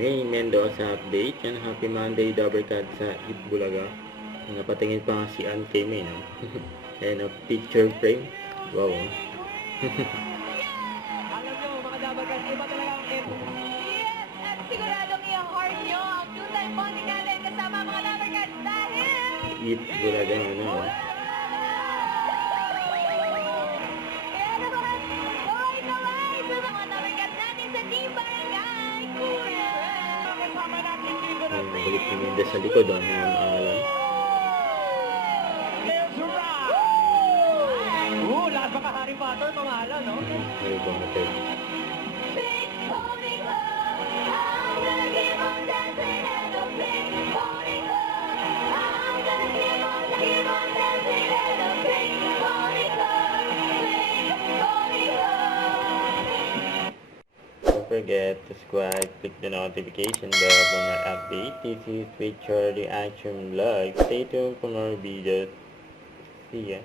May Mendoza update. Yan, happy Monday, Dabarkad sa Itbulaga. Napatingin pa nga si Ann K. May, no? Ayan, picture frame. Wow. Alam nyo, mga Dabarkad, iba talaga ang effort. Yes, at siguradong i-heart nyo ang two-time bonding natin kasama mga Dabarkad dahil... Itbulaga, ano? Kaya naman, kaway-kaway sa mga Dabarkad natin sa Team Barangay Kuya! Kasama natin dito na Ayan, balik ni Mendes sa likod, ano? Ang alam. Let's rock! Lahat baka Harry Potter, pangalan, no? Ay, ba natin? Big Pony Club, I'm gonna keep on dancing and the Big Pony Club, I'm gonna keep on dancing and the Big Pony Club, Big Pony Club. Don't forget to subscribe, click the notification bell for more updates. This is Richard Reaction Vlog. Stay tuned for more videos. See ya.